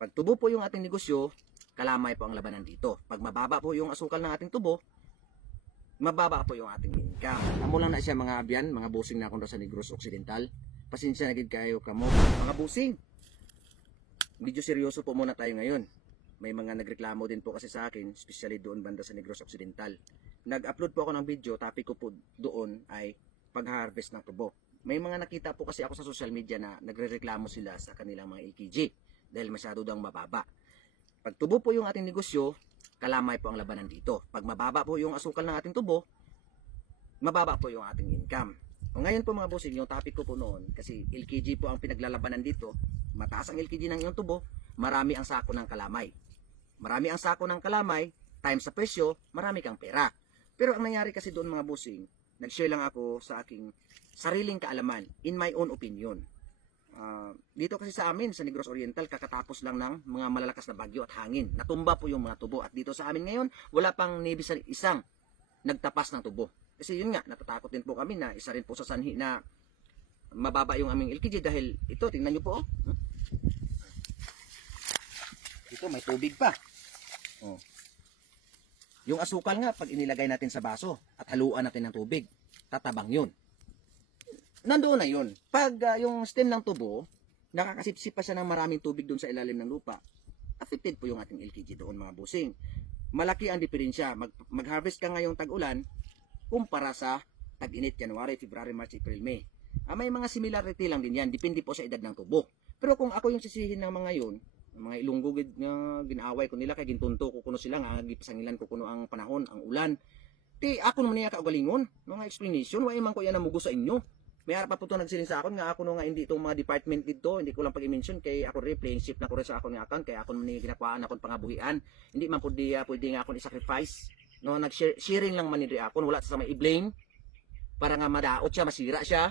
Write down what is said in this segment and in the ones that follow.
Pag tubo po yung ating negosyo, kalamay po ang labanan dito. Pag mababa po yung asukal ng ating tubo, mababa po yung ating income. Amo lang na siya mga abyan, mga busing na akong sa Negros Occidental. Pasensya na gid kayo kamo. Mga busing, medyo seryoso po muna tayo ngayon. May mga nagreklamo din po kasi sa akin, especially doon banda sa Negros Occidental. Nag-upload po ako ng video, topic ko po doon ay pag-harvest ng tubo. May mga nakita po kasi ako sa social media na nagrereklamo sila sa kanilang mga EKG dahil masyado daw mababa. Pag tubo po yung ating negosyo, kalamay po ang labanan dito. Pag mababa po yung asukal ng ating tubo, mababa po yung ating income. O ngayon po mga bossing, yung topic ko po noon, kasi LKG po ang pinaglalabanan dito, mataas ang LKG ng iyong tubo, marami ang sako ng kalamay. Marami ang sako ng kalamay, times sa presyo, marami kang pera. Pero ang nangyari kasi doon mga bossing, nag-share lang ako sa aking sariling kaalaman, in my own opinion. Ah, dito kasi sa amin, sa Negros Oriental, kakatapos lang ng mga malalakas na bagyo at hangin. Natumba po yung mga tubo. At dito sa amin ngayon, wala pang nebi sa isang nagtapas ng tubo. Kasi yun nga, natatakot din po kami na isa rin po sa sanhi na mababa yung aming LKG dahil ito, tingnan nyo po. Oh. Hmm? Ito, may tubig pa. Oh. Yung asukal nga, pag inilagay natin sa baso at haluan natin ng tubig, tatabang yun. Nandoon na yun. Pag ah, yung stem ng tubo, nakakasipsip pa siya ng maraming tubig doon sa ilalim ng lupa, affected po yung ating LKG doon mga busing. Malaki ang diferensya. Mag, mag-harvest ka ngayong tag-ulan, kumpara sa tag-init, January, February, March, April, May. Ah, may mga similarity lang din yan. Depende po sa edad ng tubo. Pero kung ako yung sisihin ng mga yun, mga ilunggo nga ginaaway ko nila kay gintunto ko kuno sila nga gipasangilan ko kuno ang panahon, ang ulan. Ti ako naman niya kaugalingon, mga explanation, wa man ko yan namugo sa inyo. May harap pa po sa akon nga ako no nga hindi itong mga department dito, hindi ko lang pag-mention kay ako rin playing shift na ko rin sa akon nga account kay ako ni ginakwaan akon pangabuhian. Hindi man pud di ah, pwede nga akon i-sacrifice. No nag sharing lang man ni akon wala sa may i-blame para nga madaot siya, masira siya.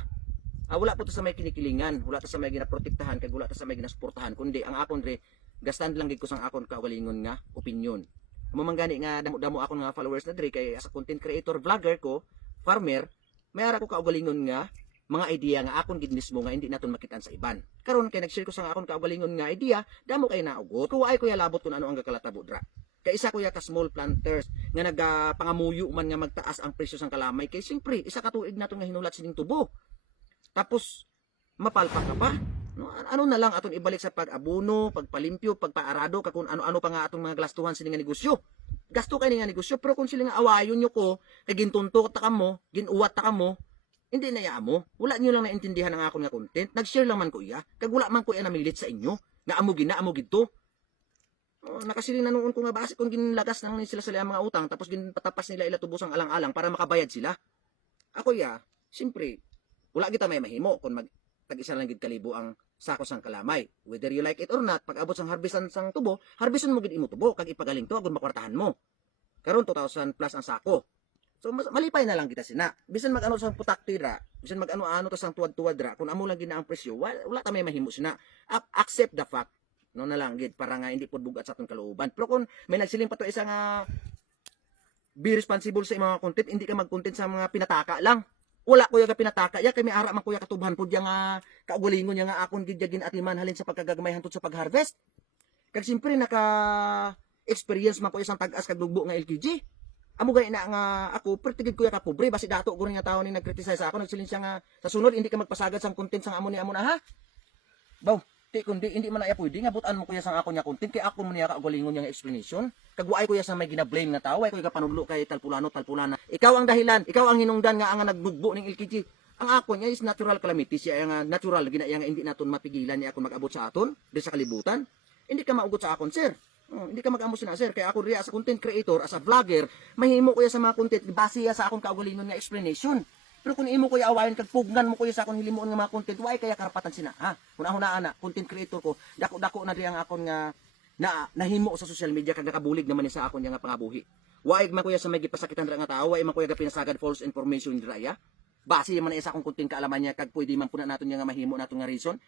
Ah, wala po to sa may kinikilingan, wala to sa may ginaprotektahan, kag wala to sa may ginasuportahan, kundi ang akon re gastan lang gid ko sang akon kaugalingon nga opinion. Amo man gani nga damo-damo akon nga followers na diri kay as a content creator vlogger ko, farmer, may ara ko kaugalingon nga mga idea nga akon gid mismo nga hindi naton makitaan sa iban. Karon kay nag-share ko sang akon kaugalingon nga idea, damo kay naugot. Kuwaay ko ya labot kung ano ang gakalatabo dra. Kay isa ko ya ka small planters nga nagapangamuyo man nga magtaas ang presyo sang kalamay kay siyempre isa ka tuig naton nga hinulat sining tubo. Tapos mapalpak ka pa. No, an- ano na lang aton ibalik sa pag-abuno, pagpalimpyo, pagpaarado, kag kung ano-ano pa nga atong mga glastuhan sini nga negosyo. Gasto kay nga negosyo, pero kung sila nga awayon nyo ko, kay gintunto ta mo, ginuwat ta mo, hindi na mo. Wala nyo lang naintindihan ang akong nga content. Nag-share lang man ko iya. Kag wala man ko iya namilit sa inyo. Nga amo gina, amo gito. Oh, nakasiling na noon ko nga base kung ginlagas nang sila ang mga utang tapos ginpatapas nila ila tubos ang alang-alang para makabayad sila. Ako ya, siyempre, wala kita may mahimo kung mag tag-isa lang gid kalibo ang sako sang kalamay. Whether you like it or not, pag abot sang harvestan sang tubo, harvestan mo gid imo tubo kag ipagaling to agud makwartahan mo. Karon 2,000 plus ang sako. So malipay na lang kita sina. Bisan mag-ano sang putak tira, bisan mag-ano-ano to sang tuwad-tuwad ra, kung amo lang gid na ang presyo, wala, wala ta may mahimo sina. Accept the fact no na lang gid para nga hindi pud bugat sa atong kalooban. Pero kung may nagsiling pa to isa nga be responsible sa mga content, hindi ka mag-content sa mga pinataka lang wala ko yaga pinataka ya kay may ara man kuya katubhan pud yang nga kaugalingon yang nga akon gid gin atiman halin sa pagkagagmay hantud sa pag-harvest kag simpre naka experience man ko isang tag-as kag nga LKG amo gani na nga ako pertigid ko ya ka pobre basi dato rin nga tawo ni nagkritisize ako nagsilin siya nga sa sunod hindi ka magpasagad sang content sang amo ni amo na ha baw ti kundi hindi man na pwede nga butan mo kuya sang ako nya content kay ako mo niya kaugalingon yang explanation kag waay kuya sa may gina-blame nga tao, waay kuya panudlo kay talpulano talpulana. Ikaw ang dahilan, ikaw ang hinungdan nga ang nagbugbo ning LKG. Ang ako niya is natural calamity siya nga natural gina nga hindi naton mapigilan niya ako mag-abot sa aton di sa kalibutan. Hindi ka maugot sa akon, sir. Oh, hindi ka mag-amo sina sir kaya ako riya as a content creator as a vlogger mahimo ko ya sa mga content base ya sa akong kaugalingon nga explanation pero kung imo ko ya awayon kag pugnan mo ko ya sa akong hilimuon nga mga content why kaya karapatan sina ha ako na content creator ko dako dako na diya ang akon nga na nahimo sa social media kag nakabulig naman ni sa akon nga pangabuhi. Waig man kuya sa may gipasakitan dira nga tao, waig man kuya ga pinasagad false information dira ya. Base man isa akong kunting kaalaman niya kag pwede man puna naton nga mahimo naton nga reason.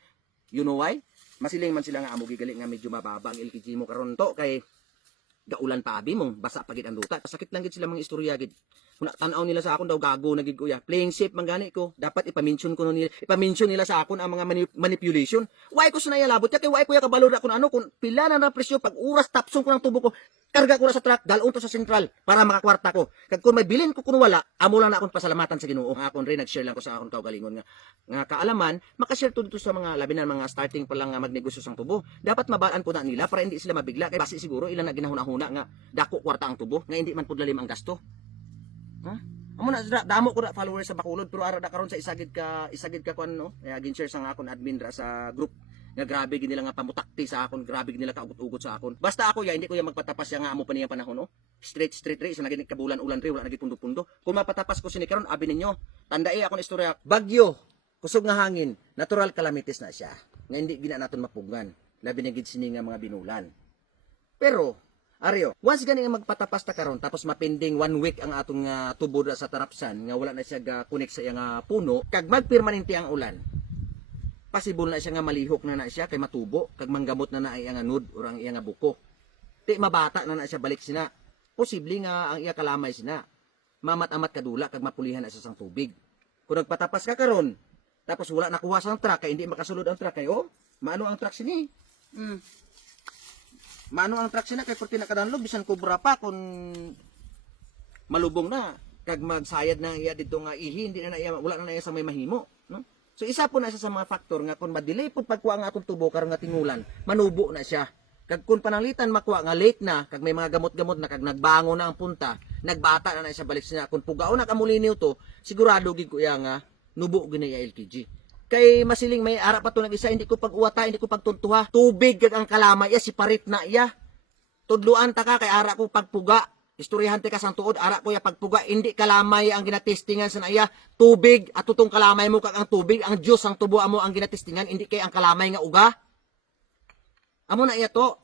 You know why? Masiling man sila nga amo gigali nga medyo mababa ang LKG mo karon to kay gaulan pa abi mong basa pagid ang duta sakit lang gid sila mga istorya gid kung tanaw nila sa akon daw gago na kuya playing safe man gani ko dapat ipa-mention ko nila ipa-mention nila sa akon ang mga mani- manipulation. Why ko sunay labot? Kay why ko ya kabalo na kun ano kun pila na na pag oras tapson ko ng tubo ko karga ko na sa truck dalon to sa sentral para makakwarta ko. Kag kung may bilin ko kun wala amo lang na akon pasalamatan sa Ginoo. Ang akon rin nag-share lang ko sa akon kaugalingon nga nga kaalaman makashare to dito sa mga labi na mga starting pa lang magnegosyo sang tubo. Dapat mabaan po na nila para hindi sila mabigla. Kay basi siguro ilan na ginahuna-huna nga dako kwarta ang tubo nga hindi man pud lalim ang gasto ha? Amo na da- damo ko na followers sa Bacolod pero ara da karon sa isagid ka isagid ka kun no? Gin share sa nga akon admin ra sa group. Nga grabe gid nila nga pamutakti sa akon grabe gid nila kaugot-ugot sa akon. Basta ako ya hindi ko ya magpatapas ya nga amo pa niyang panahon no? Straight straight re isa na gid kabulan ulan re wala na gid pundo-pundo. Kung mapatapas ko sini karon abi ninyo. Tandai akon istorya. Bagyo kusog nga hangin natural calamities na siya nga hindi gina naton mapugngan labi na gid sini nga mga binulan. Pero Aryo, once gani nga magpatapas ta karon tapos mapending one week ang atong nga tubo sa tarapsan nga wala na siya ga connect sa iyang nga puno kag magpermanente ang ulan. Possible na siya nga malihok na na siya kay matubo kag manggamot na na ang iyang nud or ang iyang buko. Ti mabata na na siya balik sina. Posible nga ang iya kalamay sina. Mamat-amat kadula kag mapulihan na siya sang tubig. Kung nagpatapas ka karon tapos wala nakuha sa truck kay hindi makasulod ang truck kay oh, maano ang truck sini? Mm. Maano ang truck sina kay porti nakadownload bisan kubra pa kung malubong na. Kag magsayad na iya dito nga ihi hindi na na iya wala na na iya sa may mahimo no? So isa po na siya sa mga faktor nga kung madelay pud pagkuha nga atong tubo karon nga tingulan manubo na siya. Kag kung pananglitan makuha nga late na kag may mga gamot-gamot na kag nagbango na ang punta nagbata na na siya balik siya. Kung pugaw na kamuliniw to sigurado gid ko iya nga nubo gina iya LKG kay masiling may ara pa to nag isa. Hindi ko pag-uwata hindi ko pagtuntuha. Tubig kag ang kalama iya si parit na iya. Tudluan ta ka kay ara ko pagpuga. Istoryahan te ka sang tuod ara ko ya pagpuga. Hindi kalamay ang ginatestingan sa naiya tubig at tutong kalamay mo kag ang tubig. Ang Dios ang tubo amo ang ginatestingan. Hindi kay ang kalamay nga uga. Amo na iya to.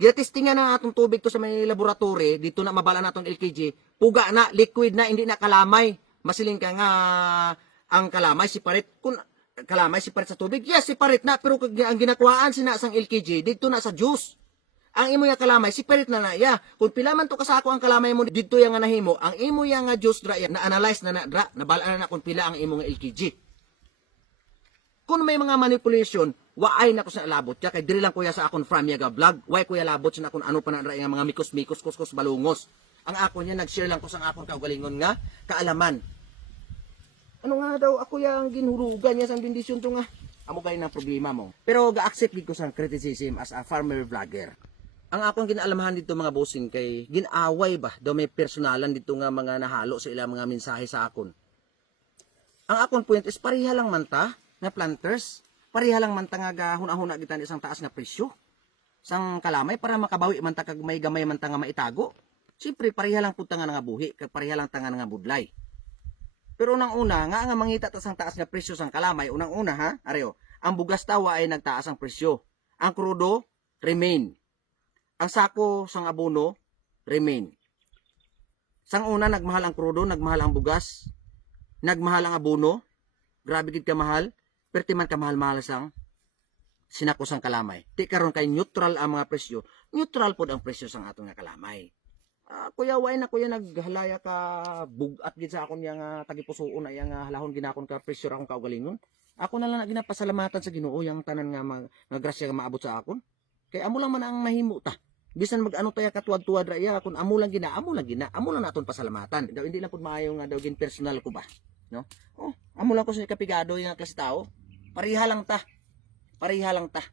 Ginatestingan na atong tubig to sa may laboratory. Dito na mabala natong LKG puga na liquid na hindi na kalamay. Masiling ka nga ang kalamay si parit kung kalamay si parit sa tubig. Yes si parit na pero ang ginakuhaan sina sang LKG dito na sa juice. Ang imo nga kalamay si parit na na ya kung pila man to kasako ang kalamay mo dito yang nga nahimo. Ang imo yang nga juice dra na analyze na na dra nabala na na kung pila ang imo nga LKG kung may mga manipulation waay na ko sa labot ya kay diri lang kuya sa akon from yaga vlog why kuya labot sa akon ano pa na nga mga mikos mikos kuskus balungos. Ang ako niya nag-share lang ko sa akon kaugalingon nga kaalaman ano nga daw ako yang ginhurugan niya sang bendisyon to nga. Amo kay na problema mo. Pero ga-accept gid ko sa criticism as a farmer vlogger. Ang akong ginaalamahan dito mga bossing kay ginaway ba? Daw may personalan dito nga mga nahalo sa ilang mga mensahe sa akon. Ang akong point is pareha lang man ta nga planters. Pareha lang man ta nga gahuna-huna kita isang taas nga presyo. Sang kalamay para makabawi man ta kag may gamay man ta nga maitago. Siyempre pareha lang pud ta nga nga buhi kag pareha lang ta nga nga budlay pero unang una, nga nga mangita ta sang taas nga presyo sang kalamay, unang una ha, areo, ang bugas tawa ay nagtaas ang presyo. Ang krudo, remain. Ang sako sang abono, remain. Sang una, nagmahal ang krudo, nagmahal ang bugas, nagmahal ang abono, grabe gid ka mahal, perti man ka mahal-mahal sang sinako sang kalamay. Di karon kay neutral ang mga presyo, neutral pod ang presyo sang atong nga kalamay. Ah, kuya way na kuya naghalaya ka bugat gid sa akon yang uh, tagipusoon na yang uh, halahon ginakon ka pressure akong kaugalingon. Ako na lang na ginapasalamatan sa Ginoo yang tanan nga mag, nga grasya nga maabot sa akon. Kay amo lang man ang nahimo ta. Bisan mag ano taya katuwad-tuwad ra iya kun amo lang gina, amo lang gina, amo lang naton pasalamatan. Daw hindi lang pud maayo nga daw gin personal ko ba, no? Oh, amo lang ko sa kapigado yang klase tao. Pareha lang ta. Pareha lang ta.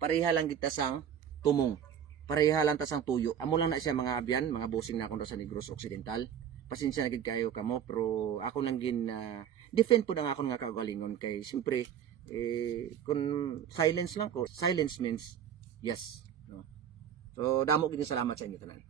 Pareha lang kita sang tumong pareha lang ta sang tuyo. Amo lang na siya mga abyan, mga bossing na akong sa Negros Occidental. Pasensya na gid kayo kamo pero ako lang gin na defend po ang akong nga kagalingon kay siyempre eh kung silence lang ko, silence means yes, no. So damo gid salamat sa inyo tanan.